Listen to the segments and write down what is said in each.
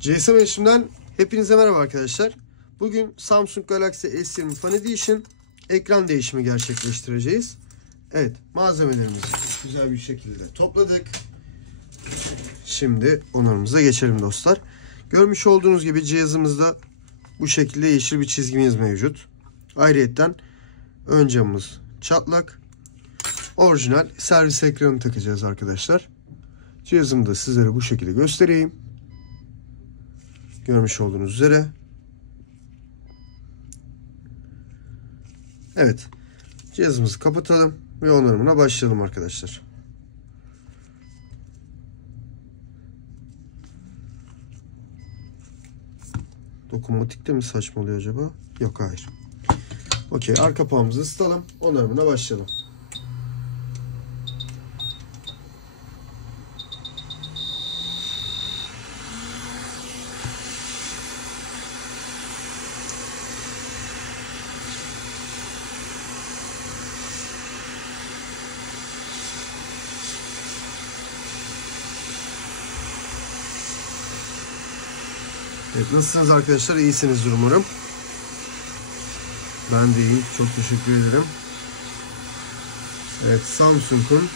GSM Erişim'den hepinize merhaba arkadaşlar. Bugün Samsung Galaxy S20 Fan Edition ekran değişimi gerçekleştireceğiz. Evet, malzemelerimizi güzel bir şekilde topladık. Şimdi onarımıza geçelim dostlar. Görmüş olduğunuz gibi cihazımızda bu şekilde yeşil bir çizgimiz mevcut. Ayrıyeten ön camımız çatlak. Orijinal servis ekranı takacağız arkadaşlar. Cihazımı da sizlere bu şekilde göstereyim. Görmüş olduğunuz üzere. Evet. Cihazımızı kapatalım ve onarımına başlayalım arkadaşlar. Dokunmatikte mi saçmalıyor acaba? Yok, hayır. Okey. Arka kapağımızı ısıtalım. Onarımına başlayalım. Evet, nasılsınız arkadaşlar? İyisinizdir umarım. Ben de iyiyim. Çok teşekkür ederim. Evet, Samsung'un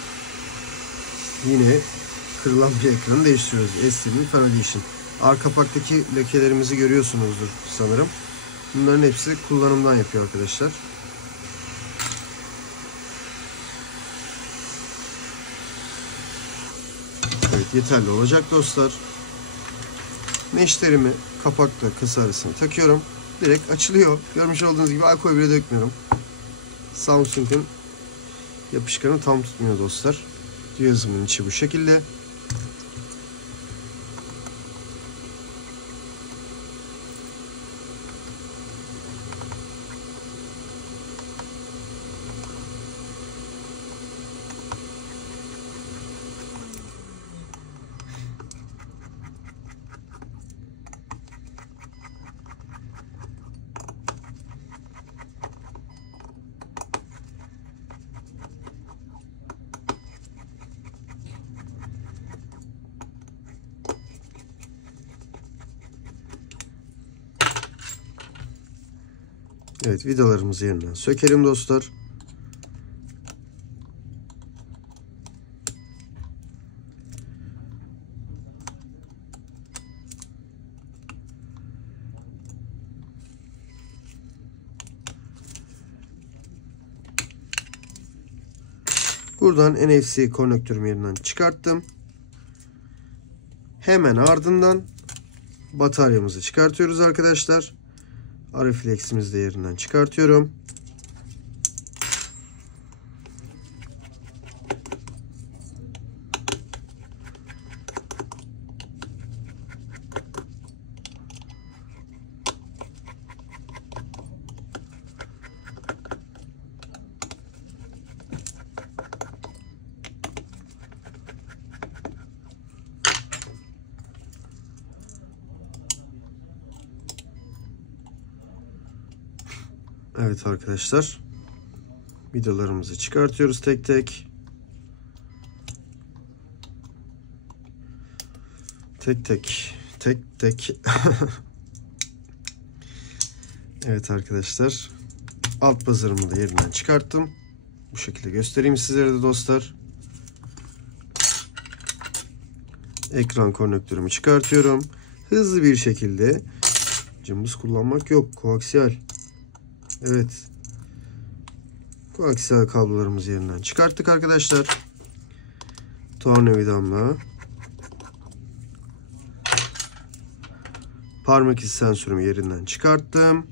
yine kırılan bir ekranı değiştiriyoruz. S20 Fan Edition. Arka kapaktaki lekelerimizi görüyorsunuzdur sanırım. Bunların hepsi kullanımdan yapıyor arkadaşlar. Evet, yeterli olacak dostlar. Meşlerimi kapakla kasa arasına takıyorum. Direkt açılıyor. Görmüş olduğunuz gibi alkol bile dökmüyorum. Samsung'un yapışkanı tam tutmuyor dostlar. Cihazımın içi bu şekilde. Evet, vidalarımızı yeniden sökelim dostlar. Buradan NFC konnektörümü yerinden çıkarttım. Hemen ardından bataryamızı çıkartıyoruz arkadaşlar. Ariflex'imizi de yerinden çıkartıyorum. Evet arkadaşlar, vidalarımızı çıkartıyoruz tek tek. Tek tek. Evet arkadaşlar, alt pazarımı da yerinden çıkarttım. Bu şekilde göstereyim sizlere de dostlar. Ekran konnektörümü çıkartıyorum. Hızlı bir şekilde, cımbız kullanmak yok, koaksiyel. Evet. Koaksiyel kablolarımızı yerinden çıkarttık arkadaşlar. Tornavidamla parmak izi sensörümü yerinden çıkarttım.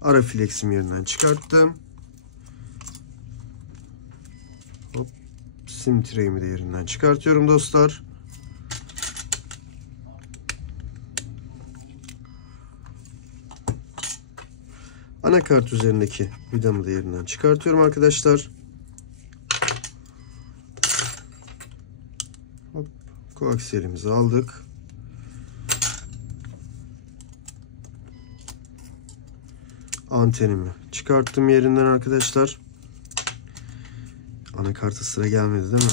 Ariflex'imi yerinden çıkarttım. Hop. Sim tray'imi de yerinden çıkartıyorum dostlar. Anakart üzerindeki vidamı da yerinden çıkartıyorum arkadaşlar. Hop, koaksiyelimizi aldık. Antenimi çıkarttım yerinden arkadaşlar. Anakarta sıra gelmedi değil mi?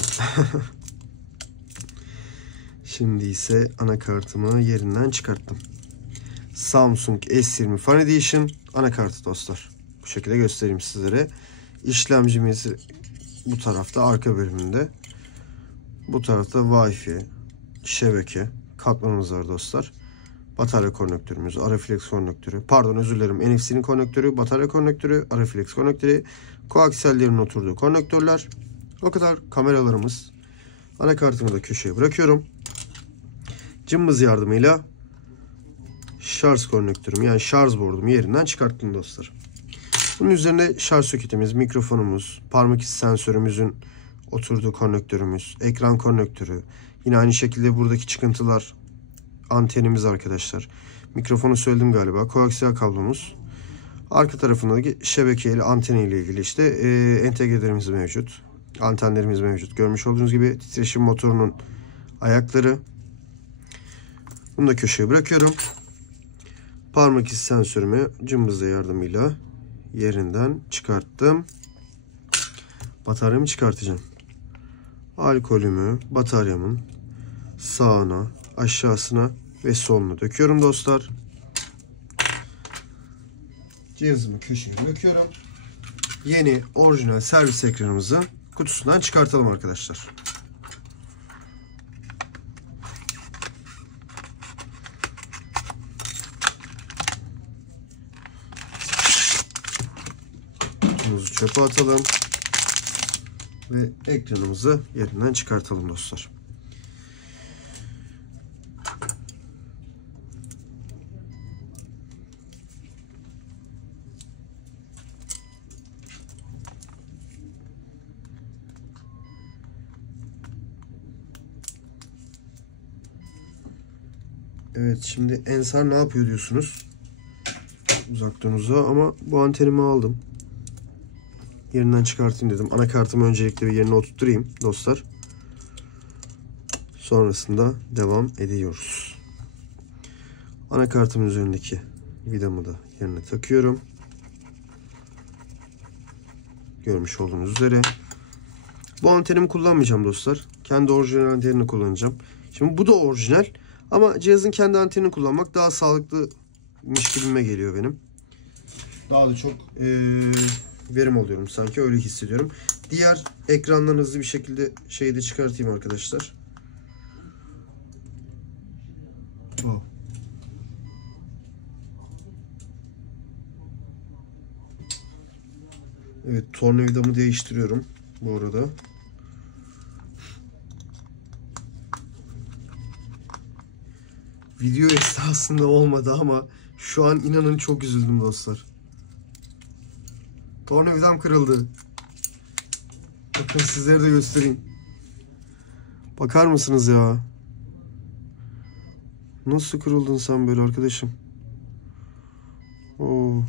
Şimdi ise anakartımı yerinden çıkarttım. Samsung S20 Fan Edition anakartı dostlar. Bu şekilde göstereyim sizlere. İşlemcimiz bu tarafta arka bölümünde. Bu tarafta Wi-Fi, şebeke, katmanımız var dostlar. Batarya konnektörümüz, Araflex konnektörü, pardon özür dilerim, NFC'nin konnektörü, batarya konnektörü, Araflex konnektörü, koaksellerin oturduğu konnektörler. O kadar kameralarımız. Anakartımı da köşeye bırakıyorum. Cımbız yardımıyla şarj konnektörümü yani şarj bordumu yerinden çıkarttım dostlar. Bunun üzerinde şarj soketimiz, mikrofonumuz, parmak izi sensörümüzün oturduğu konnektörümüz, ekran konnektörü. Yine aynı şekilde buradaki çıkıntılar antenimiz arkadaşlar. Mikrofonu söyledim galiba. Koaksiyel kablomuz. Arka tarafındaki şebekeyle anteni ile ilgili işte entegrelerimiz mevcut. Antenlerimiz mevcut. Görmüş olduğunuz gibi titreşim motorunun ayakları. Bunu da köşeye bırakıyorum. Parmak izi sensörümü cımbızla yardımıyla yerinden çıkarttım. Bataryamı çıkartacağım. Alkolümü bataryamın sağına, aşağısına ve soluna döküyorum dostlar. Cihazımı köşeye bırakıyorum. Yeni orijinal servis ekranımızı kutusundan çıkartalım arkadaşlar. Kutumuzu çöpe atalım. Ve ekranımızı yerinden çıkartalım dostlar. Evet, şimdi Ensar ne yapıyor diyorsunuz? Uzaktan uzağa ama bu antenimi aldım. Yerinden çıkartayım dedim. Anakartımı öncelikle bir yerine oturtturayım dostlar. Sonrasında devam ediyoruz. Anakartımın üzerindeki vidamı da yerine takıyorum. Görmüş olduğunuz üzere. Bu antenimi kullanmayacağım dostlar. Kendi orijinal antenini kullanacağım. Şimdi bu da orijinal. Ama cihazın kendi antenini kullanmak daha sağlıklıymış gibime geliyor benim. Daha da çok verim alıyorum sanki, öyle hissediyorum. Diğer ekrandan hızlı bir şekilde şeyi de çıkartayım arkadaşlar. Oh. Evet, tornavidamı değiştiriyorum bu arada. Video esnasında olmadı ama şu an inanın çok üzüldüm dostlar. Tornavidam kırıldı. Bakın sizlere de göstereyim. Bakar mısınız ya? Nasıl kırıldın sen böyle arkadaşım? Oo.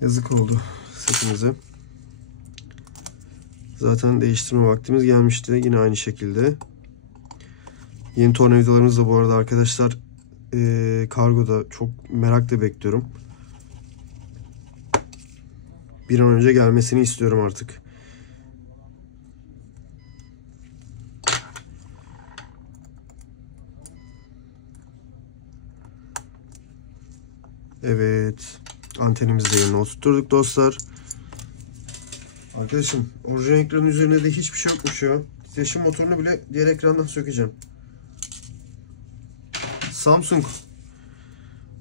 Yazık oldu setimize. Zaten değiştirme vaktimiz gelmişti. Yine aynı şekilde. Yeni tornavidalarımız da bu arada arkadaşlar kargoda, çok merakla bekliyorum. Bir an önce gelmesini istiyorum artık. Evet. Antenimizi de yerine oturtturduk dostlar. Arkadaşım, orijinal ekranın üzerinde de hiçbir şey yokmuş ya. Titreşim motorunu bile diğer ekrandan sökeceğim. Samsung,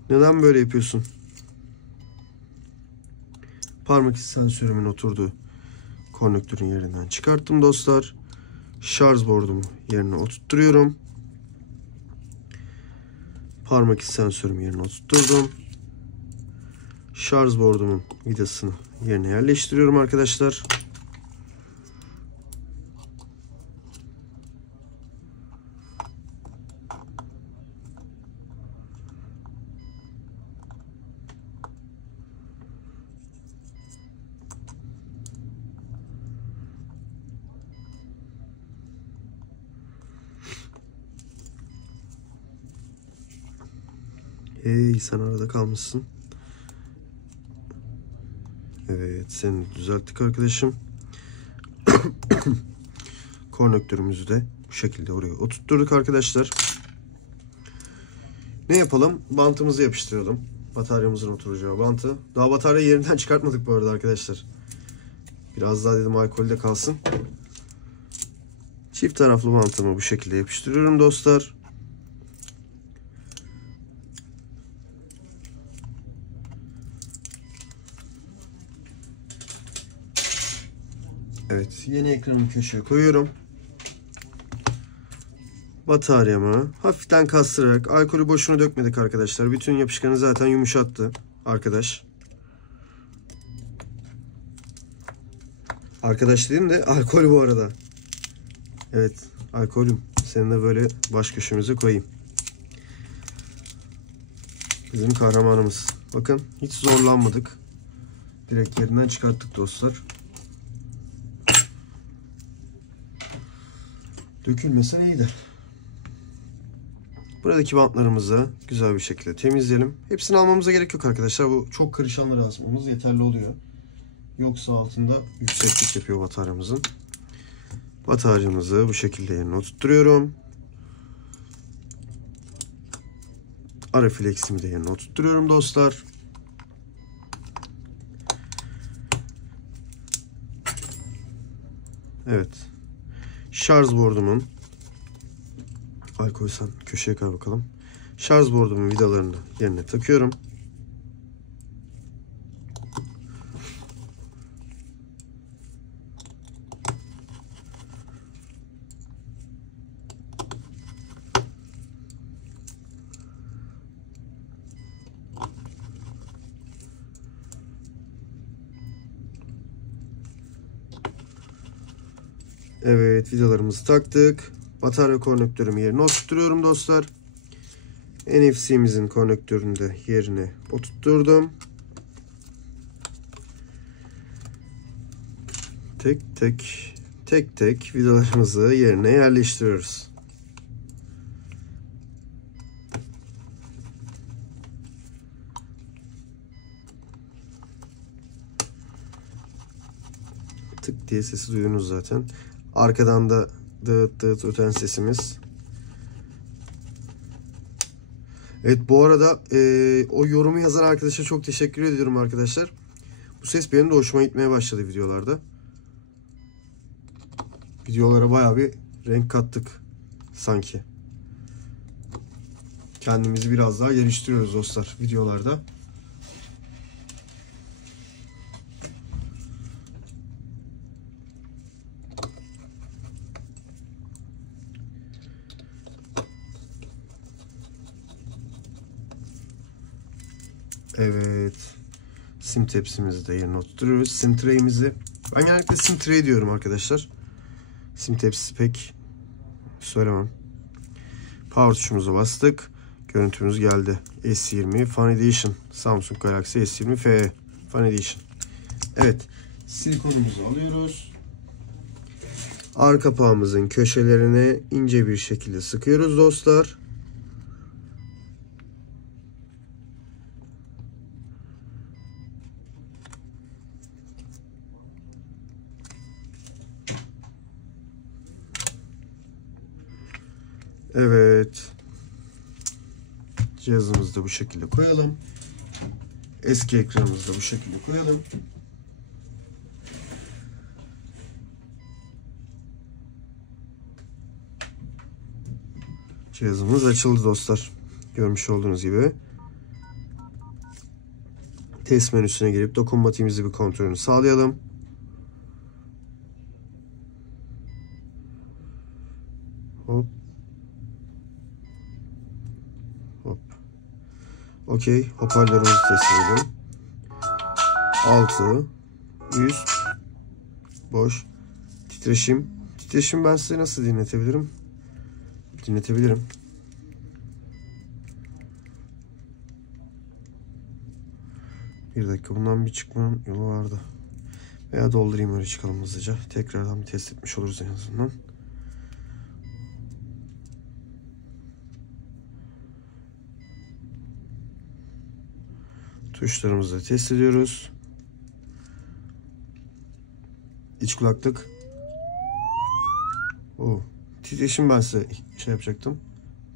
neden böyle yapıyorsun? Parmak izi sensörümün oturduğu konnektörün yerinden çıkarttım dostlar. Şarj bordumu yerine oturtturuyorum. Parmak izi sensörümü yerine oturtturdum. Şarj bordumun vidasını yerine yerleştiriyorum arkadaşlar. Hey, sen arada kalmışsın. Evet, seni düzelttik arkadaşım. Konnektörümüzü de Bu şekilde oraya oturtturduk arkadaşlar. Ne yapalım? Bantımızı yapıştıralım. Bataryamızın oturacağı bantı. Daha bataryayı yerinden çıkartmadık bu arada arkadaşlar. Biraz daha dedim alkolde kalsın. Çift taraflı bantımı bu şekilde yapıştırıyorum dostlar. Evet, yeni ekranımı köşeye koyuyorum. Bataryamı hafiften kastırarak, alkolü boşuna dökmedik arkadaşlar. Bütün yapışkanı zaten yumuşattı arkadaş. Arkadaş dedim de alkol bu arada. Evet, alkolüm. Seni de böyle baş köşemize koyayım. Bizim kahramanımız. Bakın hiç zorlanmadık. Direkt yerinden çıkarttık dostlar. Dökülmesen iyiydi. Buradaki bantlarımızı güzel bir şekilde temizleyelim. Hepsini almamıza gerek yok arkadaşlar. Bu çok karışanları asmamız yeterli oluyor. Yoksa altında yükseklik yapıyor bataryamızın. Bataryamızı bu şekilde yerine oturtturuyorum. Ara fleximi de yerine oturtturuyorum dostlar. Evet. Şarj bordumun, alkol sen köşeye kal bakalım. Şarj bordumun vidalarını yerine takıyorum. Evet, vidalarımızı taktık. Batarya konnektörümü yerine oturtturuyorum dostlar. NFC'mizin konnektörünü de yerine oturtturdum. Tek tek vidalarımızı yerine yerleştiriyoruz. Tık diye sesi duydunuz zaten. Arkadan da dıt dıt öten sesimiz. Evet, bu arada o yorumu yazan arkadaşa çok teşekkür ediyorum arkadaşlar. Bu ses benim de hoşuma gitmeye başladı videolarda. Videolara bayağı bir renk kattık sanki. Kendimizi biraz daha geliştiriyoruz dostlar videolarda. Evet. Sim tepsimizi de yerine oturtuyoruz. Sim tray'imizi. Ben genellikle sim tray diyorum arkadaşlar. Sim tepsisi pek söylemem. Power tuşumuza bastık. Görüntümüz geldi. S20 Fan Edition. Samsung Galaxy S20 FE Fan Edition. Evet. Silikonumuzu alıyoruz. Arka kapağımızın köşelerine ince bir şekilde sıkıyoruz dostlar. Evet. Cihazımızı da bu şekilde koyalım. Eski ekranımızı da bu şekilde koyalım. Cihazımız açıldı dostlar. Görmüş olduğunuz gibi. Test menüsüne girip dokunmatiğimizi bir kontrolünü sağlayalım. Hop. Hop. Okey. Hoparlörümüzü test edelim. 6 100 boş. Titreşim. Titreşim ben size nasıl dinletebilirim? Dinletebilirim. Bir dakika, bundan bir çıkmanın yolu vardı. Veya doldurayım, öyle çıkalım hızlıca. Tekrardan bir test etmiş oluruz en azından. Tuşlarımızı da test ediyoruz. İç kulaklık. titreşim ben size şey yapacaktım.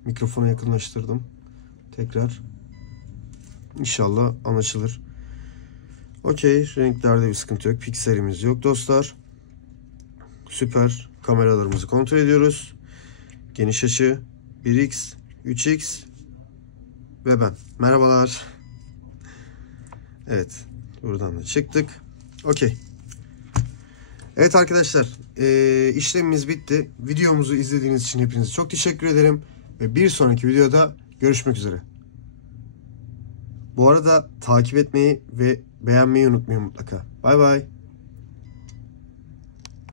Mikrofona yakınlaştırdım. Tekrar. İnşallah anlaşılır. Okey. Renklerde bir sıkıntı yok. Pikselimiz yok dostlar. Süper. Kameralarımızı kontrol ediyoruz. Geniş açı 1x, 3x ve ben. Merhabalar. Evet. Buradan da çıktık. Okey. Evet arkadaşlar. İşlemimiz bitti. Videomuzu izlediğiniz için hepinize çok teşekkür ederim. Ve bir sonraki videoda görüşmek üzere. Bu arada takip etmeyi ve beğenmeyi unutmayın mutlaka. Bay bay.